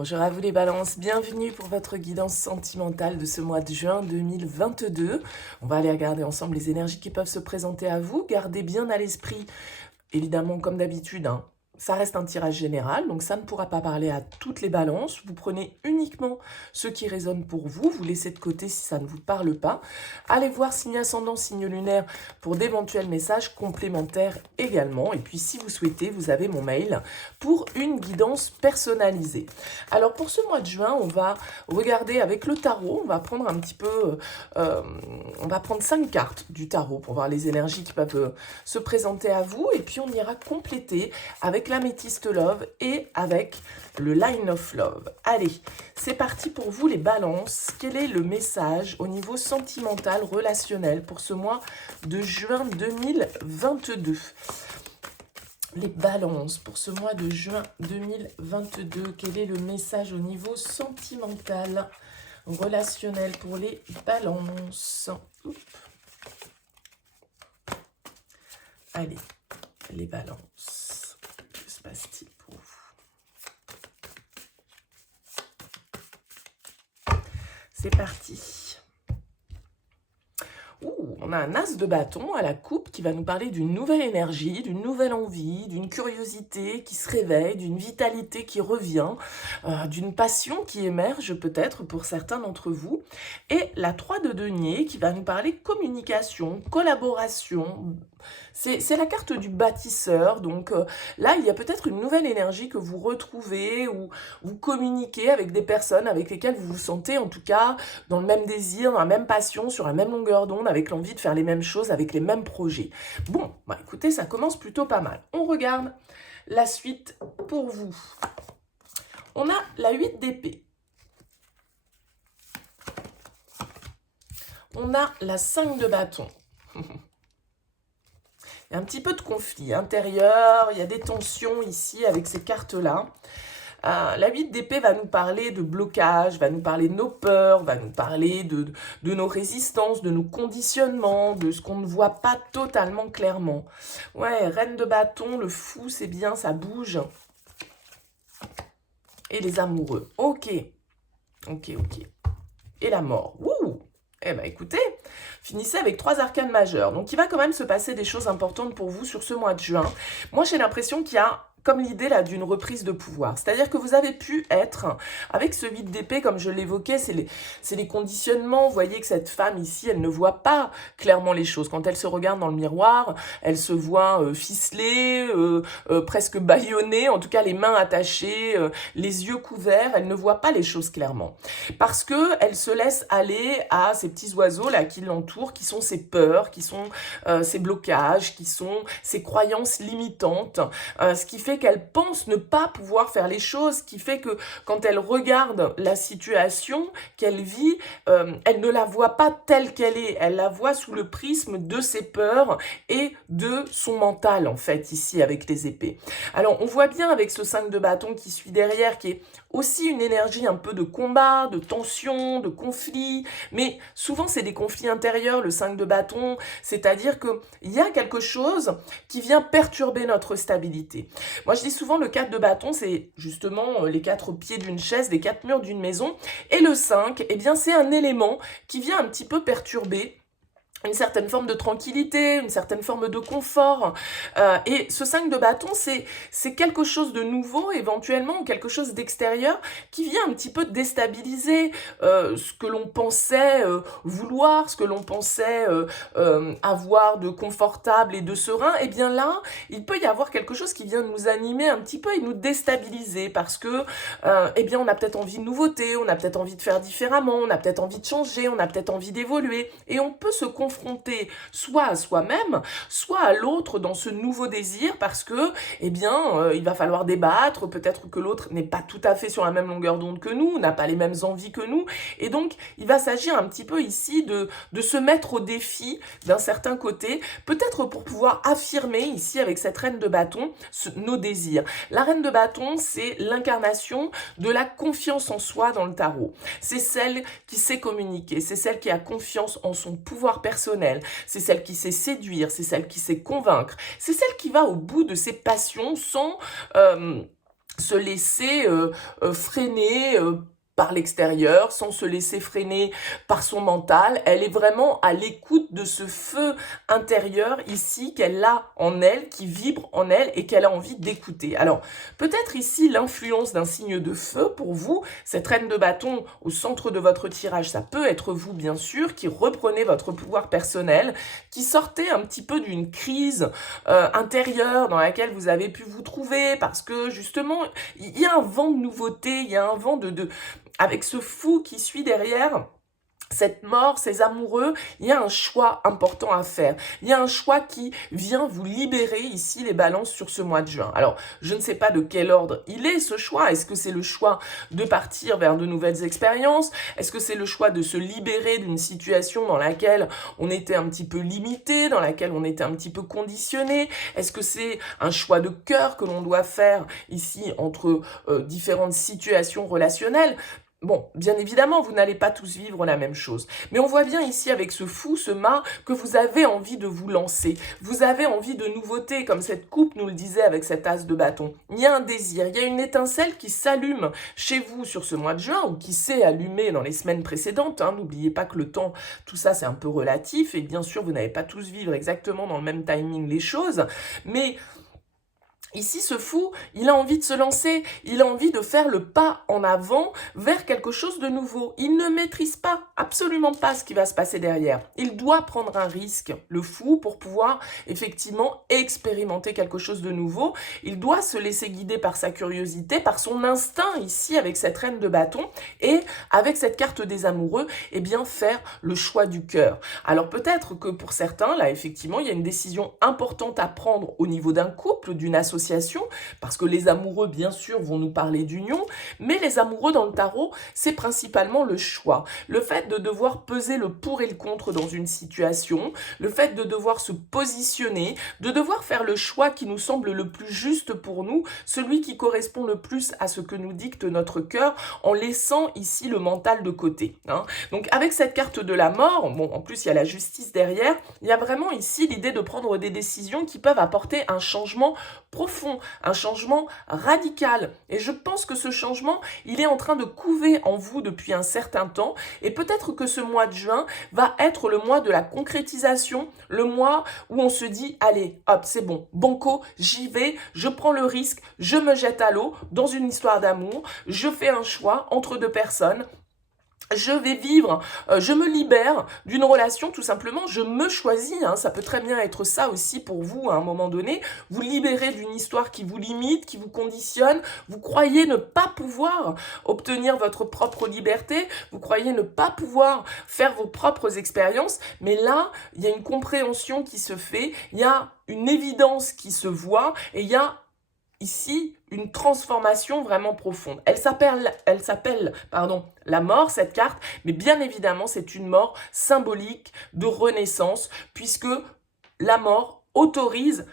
Bonjour à vous les balances, bienvenue pour votre guidance sentimentale de ce mois de juin 2022. On va aller regarder ensemble les énergies qui peuvent se présenter à vous. Gardez bien à l'esprit, évidemment comme d'habitude, ça reste un tirage général, donc ça ne pourra pas parler à toutes les balances. Vous prenez uniquement ce qui résonne pour vous, vous laissez de côté si ça ne vous parle pas. Allez voir signe ascendant, signe lunaire pour d'éventuels messages complémentaires également. Et puis si vous souhaitez, vous avez mon mail pour une guidance personnalisée. Alors pour ce mois de juin, on va regarder avec le tarot, on va prendre un petit peu, on va prendre 5 cartes du tarot pour voir les énergies qui peuvent se présenter à vous. Et puis on ira compléter avec l'améthyste love et avec le line of love. Allez, c'est parti pour vous les balances. Quel est le message au niveau sentimental, relationnel pour ce mois de juin 2022 ? Les balances pour ce mois de juin 2022, quel est le message au niveau sentimental, relationnel pour les balances ? Oups. Allez, les balances, que se passe-t-il pour vous? C'est parti. On a un as de bâton à la coupe qui va nous parler d'une nouvelle énergie, d'une nouvelle envie, d'une curiosité qui se réveille, d'une vitalité qui revient, d'une passion qui émerge peut-être pour certains d'entre vous. Et la 3 de denier qui va nous parler communication, collaboration. C'est la carte du bâtisseur, donc là il y a peut-être une nouvelle énergie que vous retrouvez ou vous communiquez avec des personnes avec lesquelles vous vous sentez en tout cas dans le même désir, dans la même passion, sur la même longueur d'onde, avec l'envie de faire les mêmes choses, avec les mêmes projets. Bon, bah écoutez, ça commence plutôt pas mal. On regarde la suite pour vous. On a la 8 d'épée. On a la 5 de bâton. Il y a un petit peu de conflit intérieur, il y a des tensions ici avec ces cartes-là. La 8 d'épée va nous parler de blocage, va nous parler de nos peurs, va nous parler de nos résistances, de nos conditionnements, de ce qu'on ne voit pas totalement clairement. Ouais, reine de bâton, le fou, c'est bien, ça bouge. Et les amoureux, ok. Et la mort, ouh. Eh bien, écoutez, finissez avec 3 arcanes majeures. Donc, il va quand même se passer des choses importantes pour vous sur ce mois de juin. Moi, j'ai l'impression qu'il y a comme l'idée là d'une reprise de pouvoir. C'est-à-dire que vous avez pu être, avec ce 8 d'épée, comme je l'évoquais, c'est les conditionnements. Vous voyez que cette femme ici, elle ne voit pas clairement les choses. Quand elle se regarde dans le miroir, elle se voit ficelée, presque bâillonnée, en tout cas les mains attachées, les yeux couverts. Elle ne voit pas les choses clairement. Parce qu'elle se laisse aller à ces petits oiseaux là qui l'entourent, qui sont ses peurs, qui sont ses blocages, qui sont ses croyances limitantes, ce qui fait qu'elle pense ne pas pouvoir faire les choses, qui fait que quand elle regarde la situation qu'elle vit, elle ne la voit pas telle qu'elle est, elle la voit sous le prisme de ses peurs et de son mental en fait ici avec les épées. Alors on voit bien avec ce 5 de bâton qui suit derrière, qui est aussi une énergie un peu de combat, de tension, de conflit, mais souvent c'est des conflits intérieurs, le 5 de bâton, c'est-à-dire qu'il y a quelque chose qui vient perturber notre stabilité. Moi je dis souvent le 4 de bâton, c'est justement les 4 pieds d'une chaise, les 4 murs d'une maison, et le 5, eh bien c'est un élément qui vient un petit peu perturber une certaine forme de tranquillité, une certaine forme de confort. Et ce 5 de bâton, c'est quelque chose de nouveau, éventuellement, quelque chose d'extérieur, qui vient un petit peu déstabiliser ce que l'on pensait vouloir, ce que l'on pensait avoir de confortable et de serein. Et bien là, il peut y avoir quelque chose qui vient nous animer un petit peu et nous déstabiliser, parce que, eh bien, on a peut-être envie de nouveauté, on a peut-être envie de faire différemment, on a peut-être envie de changer, on a peut-être envie d'évoluer, et on peut se confronter soit à soi-même, soit à l'autre dans ce nouveau désir parce que, eh bien, il va falloir débattre, peut-être que l'autre n'est pas tout à fait sur la même longueur d'onde que nous, n'a pas les mêmes envies que nous, et donc il va s'agir un petit peu ici de se mettre au défi d'un certain côté, peut-être pour pouvoir affirmer ici avec cette reine de bâton nos désirs. La reine de bâton, c'est l'incarnation de la confiance en soi dans le tarot. C'est celle qui sait communiquer, c'est celle qui a confiance en son pouvoir personnel, c'est celle qui sait séduire, c'est celle qui sait convaincre, c'est celle qui va au bout de ses passions se laisser freiner par l'extérieur, sans se laisser freiner par son mental. Elle est vraiment à l'écoute de ce feu intérieur ici qu'elle a en elle, qui vibre en elle et qu'elle a envie d'écouter. Alors, peut-être ici l'influence d'un signe de feu pour vous, cette reine de bâton au centre de votre tirage, ça peut être vous bien sûr, qui reprenez votre pouvoir personnel, qui sortez un petit peu d'une crise intérieure dans laquelle vous avez pu vous trouver, parce que justement, il y a un vent de nouveauté, il y a un vent avec ce fou qui suit derrière cette mort, ces amoureux, il y a un choix important à faire. Il y a un choix qui vient vous libérer ici les balances sur ce mois de juin. Alors, je ne sais pas de quel ordre il est ce choix. Est-ce que c'est le choix de partir vers de nouvelles expériences? Est-ce que c'est le choix de se libérer d'une situation dans laquelle on était un petit peu limité, dans laquelle on était un petit peu conditionné? Est-ce que c'est un choix de cœur que l'on doit faire ici entre différentes situations relationnelles? Bon, bien évidemment, vous n'allez pas tous vivre la même chose. Mais on voit bien ici avec ce fou, ce mât, que vous avez envie de vous lancer. Vous avez envie de nouveautés, comme cette coupe nous le disait avec cet as de bâton. Il y a un désir, il y a une étincelle qui s'allume chez vous sur ce mois de juin, ou qui s'est allumée dans les semaines précédentes. N'oubliez pas que le temps, tout ça, c'est un peu relatif. Et bien sûr, vous n'allez pas tous vivre exactement dans le même timing les choses. Mais ici, ce fou, il a envie de se lancer, il a envie de faire le pas en avant vers quelque chose de nouveau. Il ne maîtrise pas, absolument pas ce qui va se passer derrière. Il doit prendre un risque, le fou, pour pouvoir effectivement expérimenter quelque chose de nouveau. Il doit se laisser guider par sa curiosité, par son instinct ici avec cette reine de bâton et avec cette carte des amoureux, eh bien faire le choix du cœur. Alors peut-être que pour certains, là effectivement, il y a une décision importante à prendre au niveau d'un couple, d'une association, parce que les amoureux, bien sûr, vont nous parler d'union, mais les amoureux dans le tarot, c'est principalement le choix. Le fait de devoir peser le pour et le contre dans une situation, le fait de devoir se positionner, de devoir faire le choix qui nous semble le plus juste pour nous, celui qui correspond le plus à ce que nous dicte notre cœur, en laissant ici le mental de côté. Donc avec cette carte de la mort, bon, en plus il y a la justice derrière, il y a vraiment ici l'idée de prendre des décisions qui peuvent apporter un changement profond, un changement radical. Et je pense que ce changement, il est en train de couver en vous depuis un certain temps. Et peut-être que ce mois de juin va être le mois de la concrétisation, le mois où on se dit, allez, hop, c'est bon, banco, j'y vais, je prends le risque, je me jette à l'eau dans une histoire d'amour, je fais un choix entre deux personnes. Je vais vivre, je me libère d'une relation, tout simplement, je me choisis, ça peut très bien être ça aussi pour vous à un moment donné, vous libérez d'une histoire qui vous limite, qui vous conditionne, vous croyez ne pas pouvoir obtenir votre propre liberté, vous croyez ne pas pouvoir faire vos propres expériences, mais là, il y a une compréhension qui se fait, il y a une évidence qui se voit, et il y a ici une transformation vraiment profonde. Elle s'appelle la mort, cette carte, mais bien évidemment, c'est une mort symbolique de renaissance, puisque la mort autorise,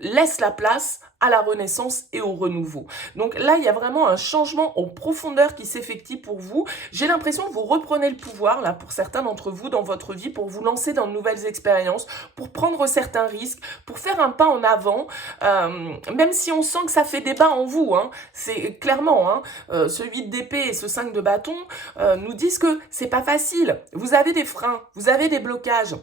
laisse la place à la renaissance et au renouveau. Donc là, il y a vraiment un changement en profondeur qui s'effectue pour vous. J'ai l'impression que vous reprenez le pouvoir, là, pour certains d'entre vous, dans votre vie, pour vous lancer dans de nouvelles expériences, pour prendre certains risques, pour faire un pas en avant, même si on sent que ça fait débat en vous, c'est clairement, ce 8 d'épée et ce 5 de bâton nous disent que c'est pas facile. Vous avez des freins, vous avez des blocages.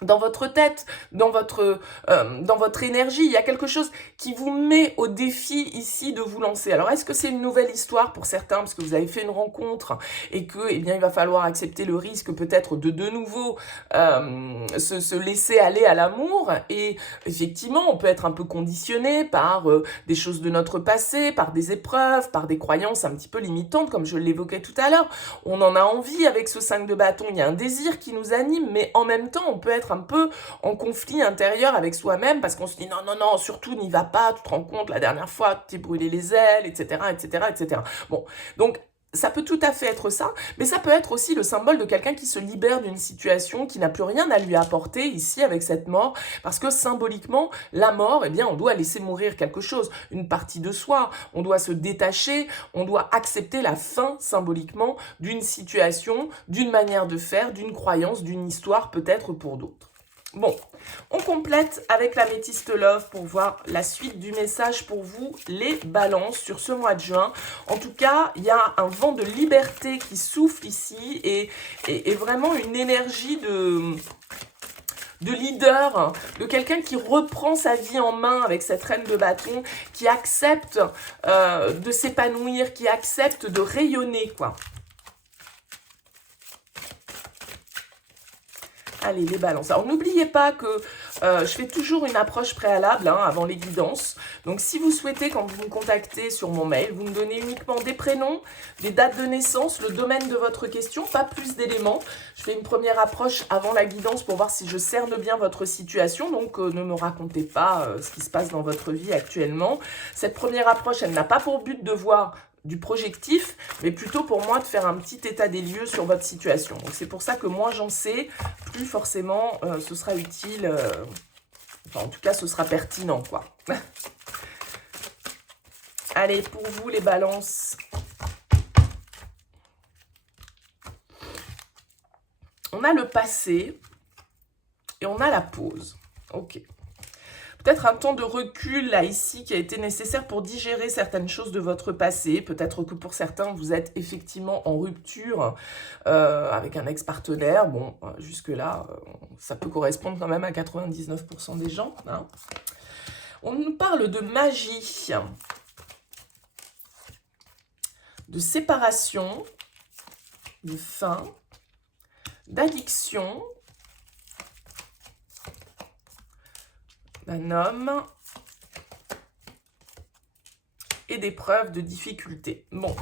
Dans votre tête, dans votre énergie, il y a quelque chose qui vous met au défi ici de vous lancer. Alors, est-ce que c'est une nouvelle histoire pour certains, parce que vous avez fait une rencontre et que, eh bien, il va falloir accepter le risque peut-être de nouveau se laisser aller à l'amour. Et effectivement, on peut être un peu conditionné par des choses de notre passé, par des épreuves, par des croyances un petit peu limitantes, comme je l'évoquais tout à l'heure. On en a envie avec ce 5 de bâton, il y a un désir qui nous anime, mais en même temps, on peut être un peu en conflit intérieur avec soi-même parce qu'on se dit non, surtout n'y va pas, tu te rends compte, la dernière fois, tu t'es brûlé les ailes, etc., etc., etc. Bon, donc, ça peut tout à fait être ça, mais ça peut être aussi le symbole de quelqu'un qui se libère d'une situation qui n'a plus rien à lui apporter ici avec cette mort, parce que symboliquement, la mort, eh bien, on doit laisser mourir quelque chose, une partie de soi, on doit se détacher, on doit accepter la fin symboliquement d'une situation, d'une manière de faire, d'une croyance, d'une histoire peut-être pour d'autres. Bon, on complète avec l'améthyste love pour voir la suite du message pour vous, les balances, sur ce mois de juin. En tout cas, il y a un vent de liberté qui souffle ici et vraiment une énergie de leader, de quelqu'un qui reprend sa vie en main avec cette reine de bâton, qui accepte de s'épanouir, qui accepte de rayonner, quoi. Allez, les balances. Alors, n'oubliez pas que je fais toujours une approche préalable avant les guidances. Donc, si vous souhaitez, quand vous me contactez sur mon mail, vous me donnez uniquement des prénoms, des dates de naissance, le domaine de votre question, pas plus d'éléments. Je fais une première approche avant la guidance pour voir si je cerne bien votre situation. Donc, ne me racontez pas ce qui se passe dans votre vie actuellement. Cette première approche, elle n'a pas pour but de voir du projectif, mais plutôt pour moi de faire un petit état des lieux sur votre situation. Donc c'est pour ça que moins j'en sais, plus forcément ce sera utile, enfin en tout cas ce sera pertinent, quoi. Allez, pour vous les balances, on a le passé et on a la pause. Ok. Peut-être un temps de recul, là, ici, qui a été nécessaire pour digérer certaines choses de votre passé. Peut-être que pour certains, vous êtes effectivement en rupture avec un ex-partenaire. Bon, jusque-là, ça peut correspondre quand même à 99% des gens. Hein. On nous parle de magie, de séparation, de fin, d'addiction, d'un homme et d'épreuves, de difficultés. Bon,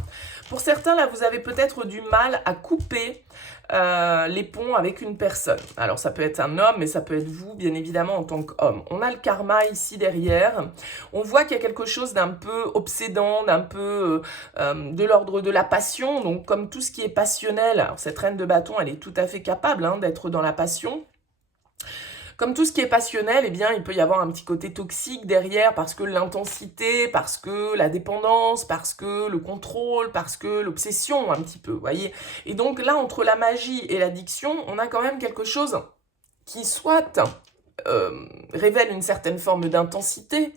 pour certains, là, vous avez peut-être du mal à couper les ponts avec une personne. Alors, ça peut être un homme, mais ça peut être vous, bien évidemment, en tant qu'homme. On a le karma ici derrière. On voit qu'il y a quelque chose d'un peu obsédant, d'un peu de l'ordre de la passion. Donc, comme tout ce qui est passionnel, alors cette reine de bâton, elle est tout à fait capable d'être dans la passion. Comme tout ce qui est passionnel, eh bien, il peut y avoir un petit côté toxique derrière parce que l'intensité, parce que la dépendance, parce que le contrôle, parce que l'obsession, un petit peu, vous voyez. Et donc là, entre la magie et l'addiction, on a quand même quelque chose qui soit révèle une certaine forme d'intensité,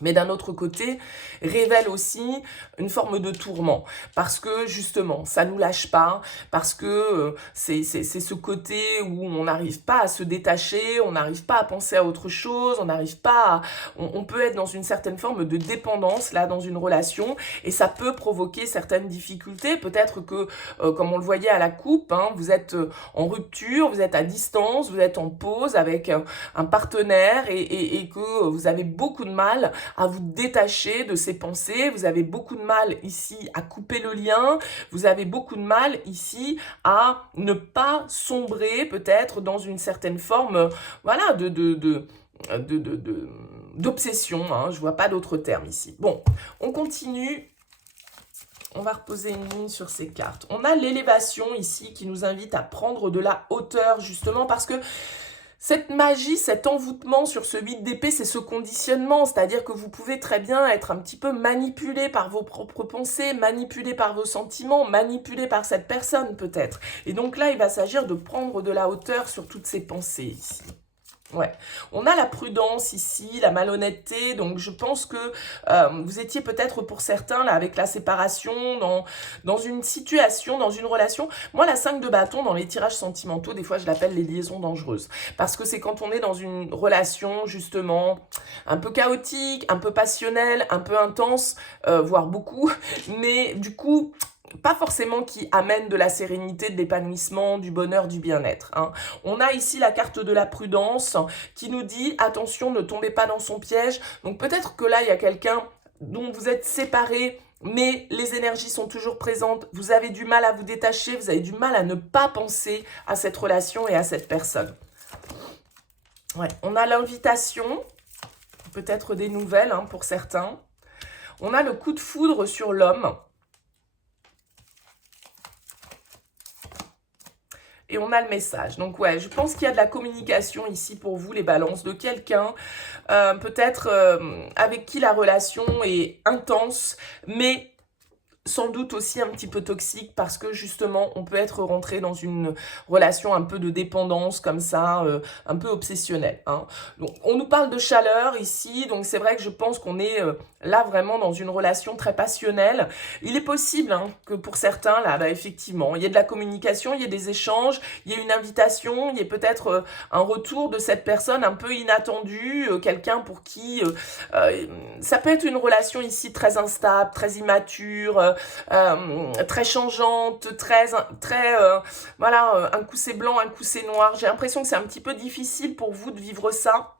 mais d'un autre côté, révèle aussi une forme de tourment. Parce que, justement, ça ne nous lâche pas, parce que c'est ce côté où on n'arrive pas à se détacher, on n'arrive pas à penser à autre chose, on n'arrive pas à... On peut être dans une certaine forme de dépendance, là, dans une relation, et ça peut provoquer certaines difficultés. Peut-être que, comme on le voyait à la coupe, vous êtes en rupture, vous êtes à distance, vous êtes en pause avec un partenaire, et que vous avez beaucoup de mal à vous détacher de ces pensées, vous avez beaucoup de mal ici à couper le lien, vous avez beaucoup de mal ici à ne pas sombrer peut-être dans une certaine forme, voilà, d'obsession, je vois pas d'autre terme ici. Bon, on continue. On va reposer une ligne sur ces cartes. On a l'élévation ici qui nous invite à prendre de la hauteur justement parce que cette magie, cet envoûtement sur ce 8 d'épée, c'est ce conditionnement, c'est-à-dire que vous pouvez très bien être un petit peu manipulé par vos propres pensées, manipulé par vos sentiments, manipulé par cette personne peut-être. Et donc là, il va s'agir de prendre de la hauteur sur toutes ces pensées ici. Ouais, on a la prudence ici, la malhonnêteté, donc je pense que vous étiez peut-être pour certains là avec la séparation, dans une situation, dans une relation. Moi, la 5 de bâton dans les tirages sentimentaux, des fois je l'appelle les liaisons dangereuses. Parce que c'est quand on est dans une relation justement un peu chaotique, un peu passionnelle, un peu intense, voire beaucoup, mais du coup... pas forcément qui amène de la sérénité, de l'épanouissement, du bonheur, du bien-être. On a ici la carte de la prudence qui nous dit « Attention, ne tombez pas dans son piège ». Donc peut-être que là, il y a quelqu'un dont vous êtes séparés, mais les énergies sont toujours présentes. Vous avez du mal à vous détacher, vous avez du mal à ne pas penser à cette relation et à cette personne. Ouais. On a l'invitation, peut-être des nouvelles pour certains. On a le coup de foudre sur l'homme. Et on a le message. Donc ouais, je pense qu'il y a de la communication ici pour vous, les balances, de quelqu'un, peut-être avec qui la relation est intense, mais sans doute aussi un petit peu toxique parce que justement on peut être rentré dans une relation un peu de dépendance comme ça, un peu obsessionnelle, hein. Donc on nous parle de chaleur ici, donc c'est vrai que je pense qu'on est là vraiment dans une relation très passionnelle. Il est possible hein, que pour certains là, bah, effectivement, il y ait de la communication, il y ait des échanges, il y ait une invitation, il y ait peut-être un retour de cette personne un peu inattendue, quelqu'un pour qui ça peut être une relation ici très instable, très immature, très changeante, voilà, un coup c'est blanc, un coup c'est noir. J'ai l'impression que c'est un petit peu difficile pour vous de vivre ça.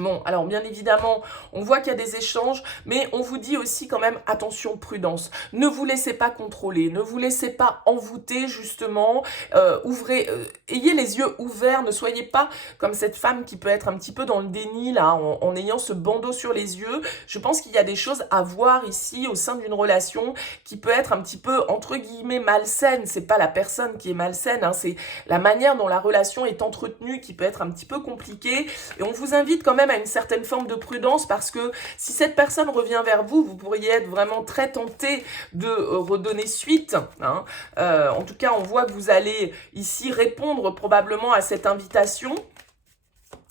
Bon, alors bien évidemment, on voit qu'il y a des échanges, mais on vous dit aussi quand même, attention, prudence. Ne vous laissez pas contrôler, ne vous laissez pas envoûter justement, ayez les yeux ouverts, ne soyez pas comme cette femme qui peut être un petit peu dans le déni là, en ayant ce bandeau sur les yeux. Je pense qu'il y a des choses à voir ici au sein d'une relation qui peut être un petit peu, entre guillemets, malsaine. C'est pas la personne qui est malsaine, hein, c'est la manière dont la relation est entretenue qui peut être un petit peu compliquée. Et on vous invite quand même à une certaine forme de prudence parce que si cette personne revient vers vous, vous pourriez être vraiment très tenté de redonner suite, hein. En tout cas, on voit que vous allez ici répondre probablement à cette invitation.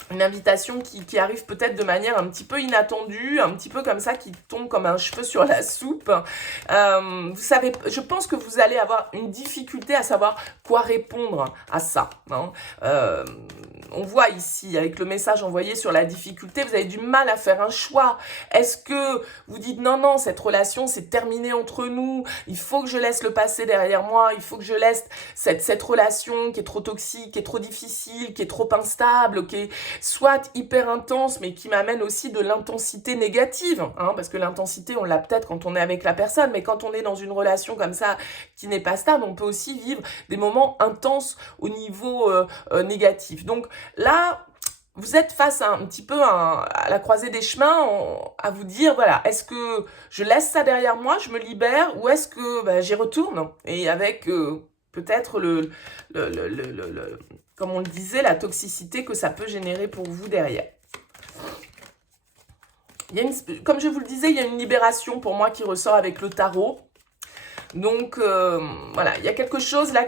Une invitation qui arrive peut-être de manière un petit peu inattendue, un petit peu comme ça, qui tombe comme un cheveu sur la soupe. Vous savez, je pense que vous allez avoir une difficulté à savoir quoi répondre à ça, hein. On voit ici, avec le message envoyé sur la difficulté, vous avez du mal à faire un choix. Est-ce que vous dites non, non, cette relation, c'est terminé entre nous, il faut que je laisse le passé derrière moi, il faut que je laisse cette relation qui est trop toxique, qui est trop difficile, qui est trop instable, qui est soit hyper intense, mais qui m'amène aussi de l'intensité négative, hein, parce que l'intensité, on l'a peut-être quand on est avec la personne, mais quand on est dans une relation comme ça, qui n'est pas stable, on peut aussi vivre des moments intenses au niveau négatif. Donc là, vous êtes face à un petit peu à la croisée des chemins, à vous dire, voilà, est-ce que je laisse ça derrière moi, je me libère, ou est-ce que j'y retourne, et avec peut-être comme on le disait, la toxicité que ça peut générer pour vous derrière. Comme je vous le disais, il y a une libération pour moi qui ressort avec le tarot. Donc, voilà, il y a quelque chose là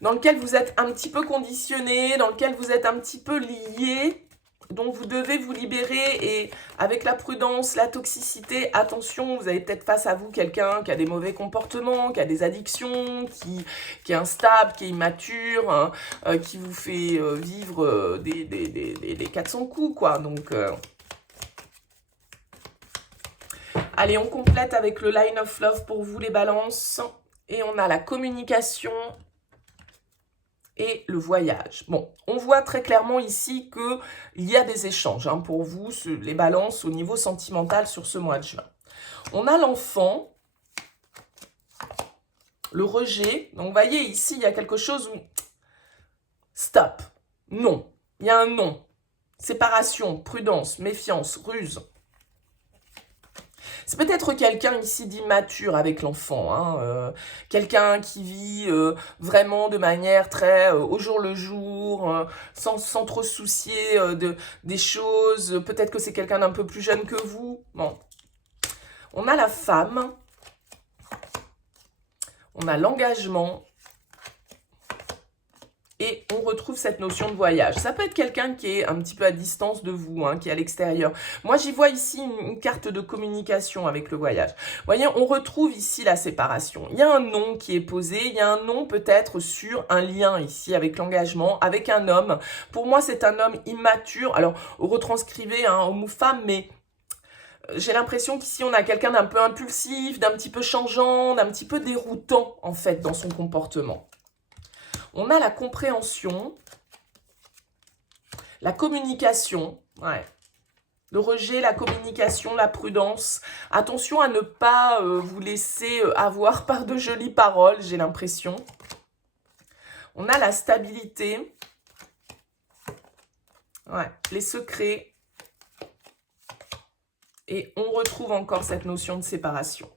dans lequel vous êtes un petit peu conditionné, dans lequel vous êtes un petit peu lié, dont vous devez vous libérer. Et avec la prudence, la toxicité, attention, vous avez peut-être face à vous quelqu'un qui a des mauvais comportements, qui a des addictions, qui est instable, qui est immature, hein, qui vous fait vivre des 400 coups, quoi. Donc... Allez, on complète avec le Line of Love pour vous, les balances. Et on a la communication et le voyage. Bon, on voit très clairement ici qu'il y a des échanges hein, pour vous, les balances au niveau sentimental sur ce mois de juin. On a l'enfant, le rejet. Donc, vous voyez, ici, il y a quelque chose où... Stop. Non. Il y a un non. Séparation, prudence, méfiance, ruse. C'est peut-être quelqu'un ici d'immature avec l'enfant, hein, quelqu'un qui vit vraiment de manière très au jour le jour, sans trop se soucier des choses. Peut-être que c'est quelqu'un d'un peu plus jeune que vous. Bon. On a la femme, on a l'engagement. Et on retrouve cette notion de voyage. Ça peut être quelqu'un qui est un petit peu à distance de vous, hein, qui est à l'extérieur. Moi, j'y vois ici une carte de communication avec le voyage. Vous voyez, on retrouve ici la séparation. Il y a un nom qui est posé. Il y a un nom peut-être sur un lien ici avec l'engagement, avec un homme. Pour moi, c'est un homme immature. Alors, retranscrivez homme ou femme, mais... J'ai l'impression qu'ici, on a quelqu'un d'un peu impulsif, d'un petit peu changeant, d'un petit peu déroutant, en fait, dans son comportement. On a la compréhension, la communication, ouais. Le rejet, la communication, la prudence. Attention à ne pas vous laisser avoir par de jolies paroles, j'ai l'impression. On a la stabilité, ouais. Les secrets. Et on retrouve encore cette notion de séparation.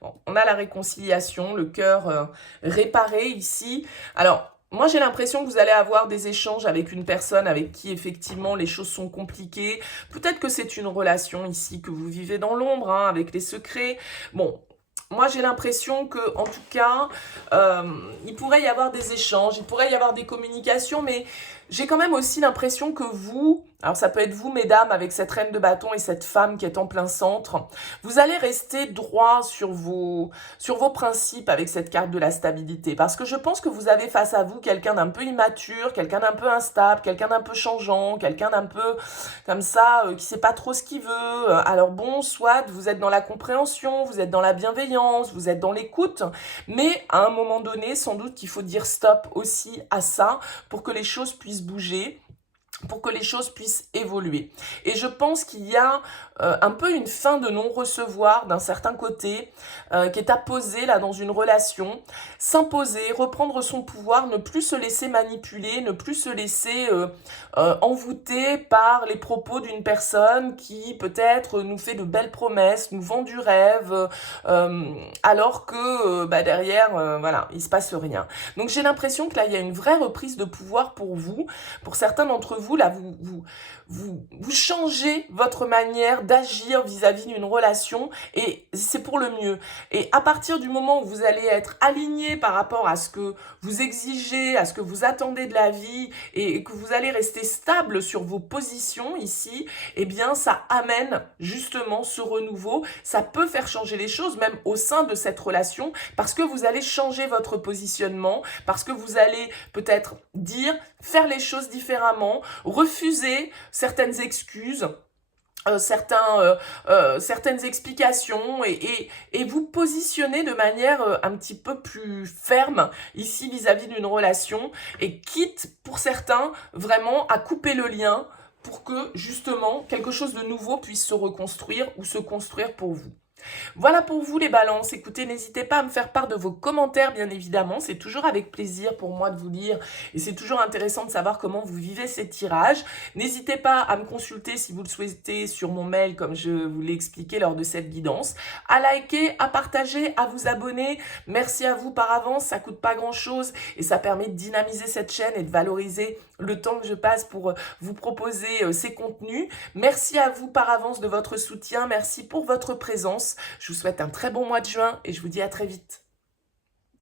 Bon, on a la réconciliation, le cœur réparé ici. Alors, moi j'ai l'impression que vous allez avoir des échanges avec une personne avec qui effectivement les choses sont compliquées. Peut-être que c'est une relation ici que vous vivez dans l'ombre, hein, avec les secrets. Bon, Moi, j'ai l'impression que, en tout cas, il pourrait y avoir des échanges, il pourrait y avoir des communications, mais j'ai quand même aussi l'impression que vous, alors ça peut être vous, mesdames, avec cette reine de bâton et cette femme qui est en plein centre, vous allez rester droit sur vos principes avec cette carte de la stabilité. Parce que je pense que vous avez face à vous quelqu'un d'un peu immature, quelqu'un d'un peu instable, quelqu'un d'un peu changeant, quelqu'un d'un peu comme ça, qui sait pas trop ce qu'il veut. Alors bon, soit vous êtes dans la compréhension, vous êtes dans la bienveillance, vous êtes dans l'écoute, mais à un moment donné, sans doute qu'il faut dire stop aussi à ça pour que les choses puissent bouger, pour que les choses puissent évoluer. Et je pense qu'il y a un peu une fin de non-recevoir d'un certain côté qui est à poser là dans une relation, s'imposer, reprendre son pouvoir, ne plus se laisser manipuler, ne plus se laisser envoûter par les propos d'une personne qui peut-être nous fait de belles promesses, nous vend du rêve, alors que derrière, voilà, il se passe rien. Donc j'ai l'impression que là, il y a une vraie reprise de pouvoir pour vous. Pour certains d'entre vous, là, vous changez votre manière d'agir vis-à-vis d'une relation et c'est pour le mieux. Et à partir du moment où vous allez être aligné par rapport à ce que vous exigez, à ce que vous attendez de la vie et que vous allez rester stable sur vos positions ici, eh bien ça amène justement ce renouveau. Ça peut faire changer les choses même au sein de cette relation parce que vous allez changer votre positionnement, parce que vous allez peut-être dire, faire les choses différemment, refuser certaines excuses, certaines explications et vous positionner de manière un petit peu plus ferme ici vis-à-vis d'une relation et quitte pour certains vraiment à couper le lien pour que justement quelque chose de nouveau puisse se reconstruire ou se construire pour vous. Voilà pour vous les balances. Écoutez, n'hésitez pas à me faire part de vos commentaires, bien évidemment. C'est toujours avec plaisir pour moi de vous lire et c'est toujours intéressant de savoir comment vous vivez ces tirages. N'hésitez pas à me consulter si vous le souhaitez sur mon mail, comme je vous l'ai expliqué lors de cette guidance. À liker, à partager, à vous abonner. Merci à vous par avance, ça coûte pas grand-chose et ça permet de dynamiser cette chaîne et de valoriser le temps que je passe pour vous proposer ces contenus. Merci à vous par avance de votre soutien. Merci pour votre présence. Je vous souhaite un très bon mois de juin et je vous dis à très vite.